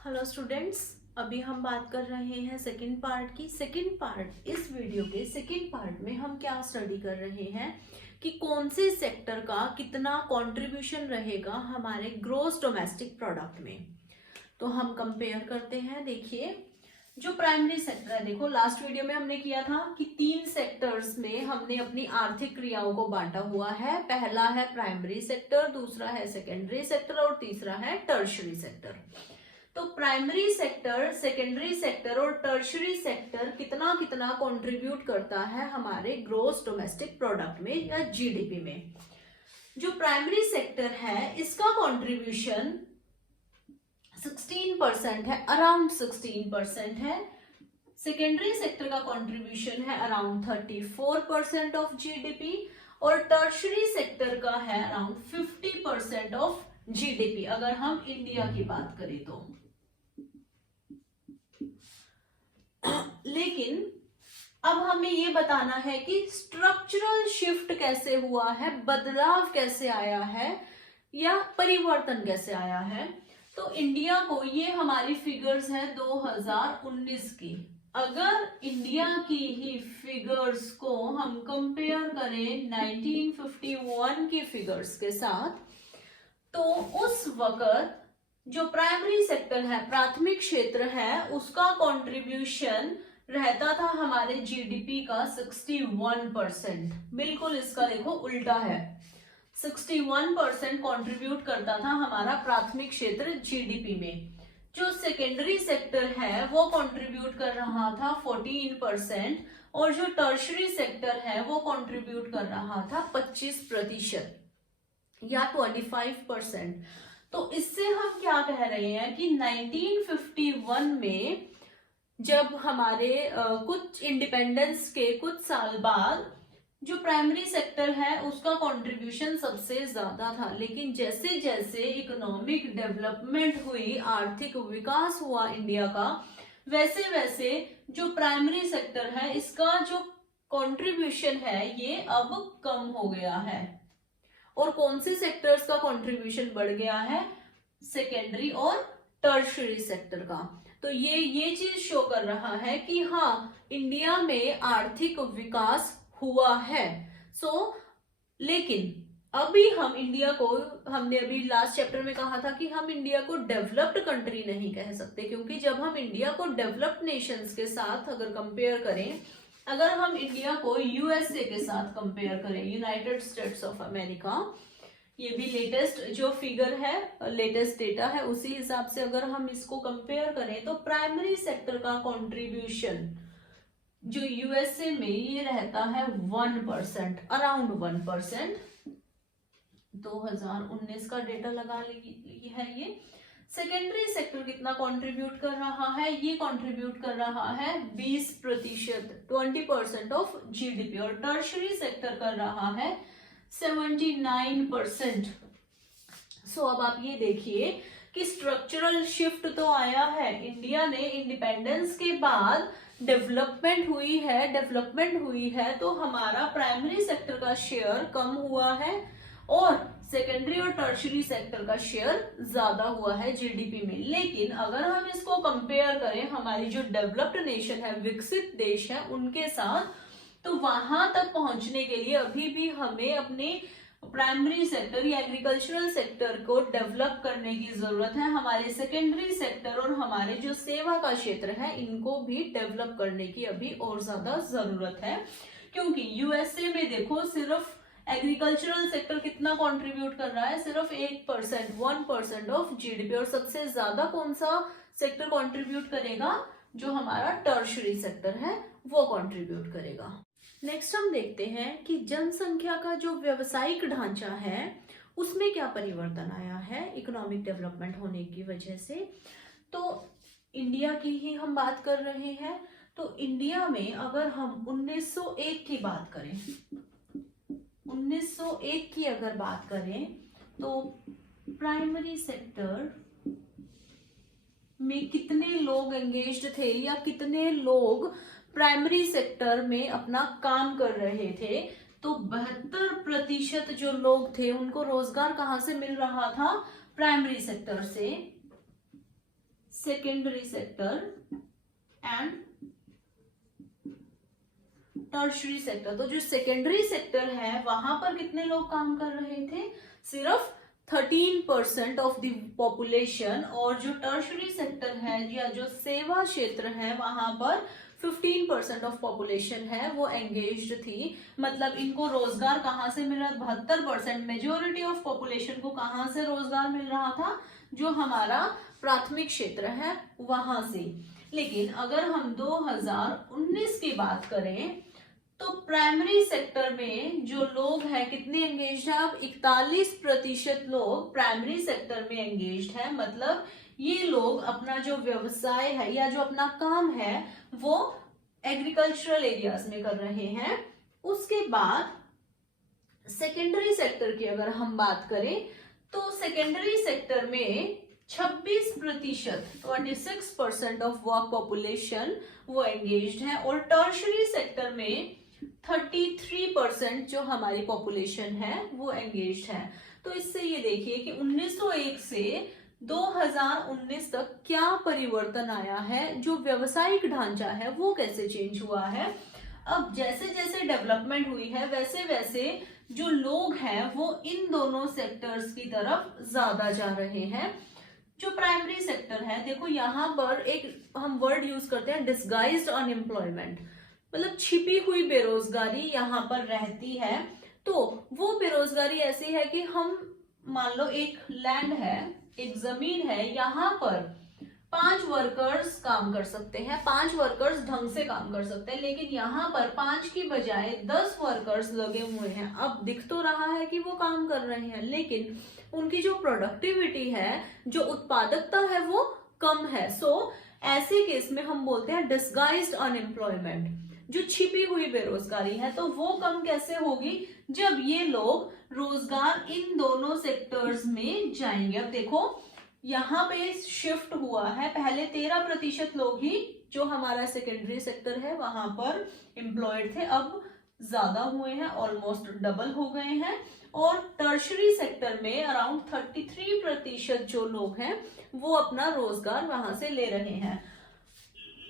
Hello students, अभी हम बात कर रहे हैं सेकंड पार्ट की। सेकंड पार्ट, इस वीडियो के सेकंड पार्ट में हम क्या स्टडी कर रहे हैं कि कौन से सेक्टर का कितना कंट्रीब्यूशन रहेगा हमारे ग्रॉस डोमेस्टिक प्रोडक्ट में। तो हम कंपेयर करते हैं। देखिए, जो प्राइमरी सेक्टर है, देखो लास्ट वीडियो में हमने किया था कि 3 सेक्टर्स में हमने अपनी आर्थिक क्रियाओं को बांटा हुआ है। पहला है प्राइमरी सेक्टर, दूसरा है सेकेंडरी सेक्टर और तीसरा है टर्शरी सेक्टर। तो प्राइमरी सेक्टर, सेकेंडरी सेक्टर और टर्शरी सेक्टर कितना कितना कंट्रीब्यूट करता है हमारे ग्रॉस डोमेस्टिक प्रोडक्ट में या जीडीपी में। जो प्राइमरी सेक्टर है इसका कंट्रीब्यूशन 16% है, अराउंड 16% है। सेकेंडरी सेक्टर का कंट्रीब्यूशन है अराउंड 34% ऑफ जीडीपी और टर्शरी सेक्टर का है अराउंड 50% ऑफ जीडीपी, अगर हम इंडिया की बात करें तो। लेकिन अब हमें ये बताना है कि स्ट्रक्चरल शिफ्ट कैसे हुआ है, बदलाव कैसे आया है या परिवर्तन कैसे आया है। तो इंडिया को, ये हमारी फिगर्स है 2019 की। अगर इंडिया की ही फिगर्स को हम कंपेयर करें 1951 की फिगर्स के साथ, तो उस वक्त जो प्राइमरी सेक्टर है, प्राथमिक क्षेत्र है, उसका कंट्रीब्यूशन रहता था हमारे जीडीपी का 61%। बिल्कुल इसका देखो उल्टा है, 61% कंट्रीब्यूट करता था हमारा प्राथमिक क्षेत्र जीडीपी में। जो सेकेंडरी सेक्टर है वो कंट्रीब्यूट कर रहा था 14% और जो टर्शरी सेक्टर है वो कंट्रीब्यूट कर रहा था 25% या 25%। तो इससे हम क्या कह रहे हैं कि 1951 में जब हमारे कुछ इंडिपेंडेंस के कुछ साल बाद जो प्राइमरी सेक्टर है उसका कंट्रीब्यूशन सबसे ज्यादा था। लेकिन जैसे जैसे इकोनॉमिक डेवलपमेंट हुई, आर्थिक विकास हुआ इंडिया का, वैसे वैसे जो प्राइमरी सेक्टर है इसका जो कंट्रीब्यूशन है ये अब कम हो गया है। और कौन से सेक्टर्स का कंट्रीब्यूशन बढ़ गया है? सेकेंडरी और टर्शरी सेक्टर का। तो ये चीज शो कर रहा है कि हाँ, इंडिया में आर्थिक विकास हुआ है। लेकिन अभी हम इंडिया को, हमने अभी लास्ट चैप्टर में कहा था कि हम इंडिया को डेवलप्ड कंट्री नहीं कह सकते, क्योंकि जब हम इंडिया को डेवलप्ड नेशंस के साथ अगर कंपेयर करें, अगर हम इंडिया को यूएसए के साथ कंपेयर करें, यूनाइटेड स्टेट्स ऑफ अमेरिका, ये भी लेटेस्ट जो फिगर है, लेटेस्ट डेटा है, उसी हिसाब से अगर हम इसको कंपेयर करें तो प्राइमरी सेक्टर का कंट्रीब्यूशन जो यूएसए में ये रहता है 1%, अराउंड 1%। 2019 का डेटा लगा ली है ये। सेकेंडरी सेक्टर कितना कंट्रीब्यूट कर रहा है? ये कंट्रीब्यूट कर रहा है 20%, 20% ऑफ जीडीपी और टर्शरी सेक्टर कर रहा है 79%। सो अब आप ये देखिए कि स्ट्रक्चरल शिफ्ट तो आया है। इंडिया ने इंडिपेंडेंस के बाद डेवलपमेंट हुई है तो हमारा प्राइमरी सेक्टर का शेयर कम हुआ है और सेकेंडरी और टर्शरी सेक्टर का शेयर ज्यादा हुआ है जीडीपी में। लेकिन अगर हम इसको कंपेयर करें हमारी जो डेवलप्ड नेशन है, विकसित देश है, उनके साथ, तो वहां तक पहुंचने के लिए अभी भी हमें अपने प्राइमरी सेक्टर या एग्रीकल्चरल सेक्टर को डेवलप करने की जरूरत है। हमारे सेकेंडरी सेक्टर और हमारे जो सेवा का क्षेत्र है इनको भी डेवलप करने की अभी और ज्यादा जरूरत है। क्योंकि यूएसए में देखो, सिर्फ एग्रीकल्चरल सेक्टर कितना कंट्रीब्यूट कर रहा है? सिर्फ 1% ऑफ जीडीपी। और सबसे ज्यादा कौन सा सेक्टर कंट्रीब्यूट करेगा? जो हमारा टर्शरी सेक्टर है वो कंट्रीब्यूट करेगा। नेक्स्ट हम देखते हैं कि जनसंख्या का जो व्यावसायिक ढांचा है उसमें क्या परिवर्तन आया है इकोनॉमिक डेवलपमेंट होने की वजह से। तो इंडिया की ही हम बात कर रहे हैं। तो इंडिया में अगर हम 1901 की बात करें, 1901 की अगर बात करें तो प्राइमरी सेक्टर में कितने लोग एंगेज्ड थे या कितने लोग प्राइमरी सेक्टर में अपना काम कर रहे थे? तो 72% जो लोग थे उनको रोजगार कहां से मिल रहा था? प्राइमरी सेक्टर से। Secondary sector and tertiary sector. तो जो सेकेंडरी सेक्टर है वहां पर कितने लोग काम कर रहे थे, सिर्फ 13% ऑफ द पॉपुलेशन, और जो टर्शरी सेक्टर है या जो सेवा क्षेत्र है वहां पर 15% ऑफ पॉपुलेशन है वो एंगेज्ड थी। मतलब इनको रोजगार कहाँ से मिल रहा, 72% मेजोरिटी ऑफ पॉपुलेशन को कहाँ से रोजगार मिल रहा था, जो हमारा प्राथमिक क्षेत्र है वहां से। लेकिन अगर हम 2019 की बात करें तो प्राइमरी सेक्टर में जो लोग हैं कितने एंगेज है, अब 41% लोग प्राइमरी सेक्टर में एंगेज्ड है। मतलब ये लोग अपना जो व्यवसाय है या जो अपना काम है वो एग्रीकल्चरल एरियाज में कर रहे हैं। उसके बाद सेकेंडरी सेक्टर की अगर हम बात करें तो सेकेंडरी सेक्टर में 26%, 26% ऑफ वर्क पॉपुलेशन वो एंगेज्ड है, और टर्शरी सेक्टर में 33% जो हमारी पॉपुलेशन है वो एंगेज्ड है। तो इससे ये देखिए कि 1901 से 2019 तक क्या परिवर्तन आया है, जो व्यवसायिक ढांचा है वो कैसे चेंज हुआ है। अब जैसे जैसे डेवलपमेंट हुई है वैसे वैसे जो लोग हैं वो इन दोनों सेक्टर्स की तरफ ज्यादा जा रहे हैं। जो प्राइमरी सेक्टर है, देखो यहाँ पर एक हम वर्ड यूज करते हैं डिस्गाइज्ड अनएम्प्लॉयमेंट, मतलब छिपी हुई बेरोजगारी यहाँ पर रहती है। तो वो बेरोजगारी ऐसी है कि हम मान लो एक लैंड है, एक जमीन है, यहाँ पर 5 वर्कर्स काम कर सकते हैं, 5 वर्कर्स ढंग से काम कर सकते हैं, लेकिन यहाँ पर 5 की बजाय 10 वर्कर्स लगे हुए हैं। अब दिख तो रहा है कि वो काम कर रहे हैं, लेकिन उनकी जो प्रोडक्टिविटी है, जो उत्पादकता है वो कम है। सो ऐसे केस में हम बोलते हैं डिस्गाइज्ड अनएम्प्लॉयमेंट, जो छिपी हुई बेरोजगारी है। तो वो कम कैसे होगी, जब ये लोग रोजगार इन दोनों सेक्टर्स में जाएंगे। अब देखो यहाँ पे शिफ्ट हुआ है, पहले 13% लोग ही जो हमारा सेकेंडरी सेक्टर है वहां पर एम्प्लॉयड थे, अब ज्यादा हुए हैं, ऑलमोस्ट डबल हो गए हैं। और टर्शरी सेक्टर में अराउंड 33% जो लोग हैं वो अपना रोजगार वहां से ले रहे हैं।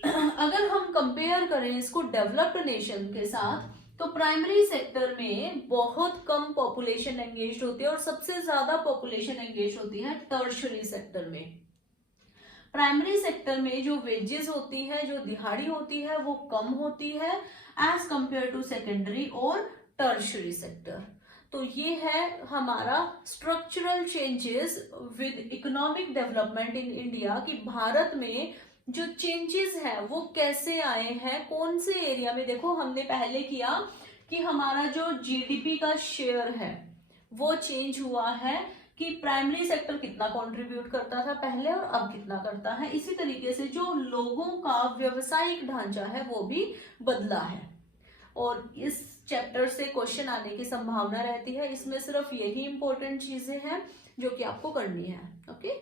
अगर हम कंपेयर करें इसको डेवलप्ड नेशन के साथ, तो प्राइमरी सेक्टर में बहुत कम पॉपुलेशन एंगेज होती है और सबसे ज्यादा पॉपुलेशन एंगेज होती है टर्शरी सेक्टर में। प्राइमरी सेक्टर में जो वेजेस होती है, जो दिहाड़ी होती है, वो कम होती है एज कंपेयर टू सेकेंडरी और टर्शरी सेक्टर। तो ये है हमारा structural changes with economic development in India, कि भारत में जो चेंजेस है वो कैसे आए हैं, कौन से एरिया में। देखो हमने पहले किया कि हमारा जो जीडीपी का शेयर है वो चेंज हुआ है, कि प्राइमरी सेक्टर कितना कंट्रीब्यूट करता था पहले और अब कितना करता है। इसी तरीके से जो लोगों का व्यवसायिक ढांचा है वो भी बदला है, और इस चैप्टर से क्वेश्चन आने की संभावना रहती है। इसमें सिर्फ यही इंपॉर्टेंट चीजें हैं जो कि आपको करनी है। ओके।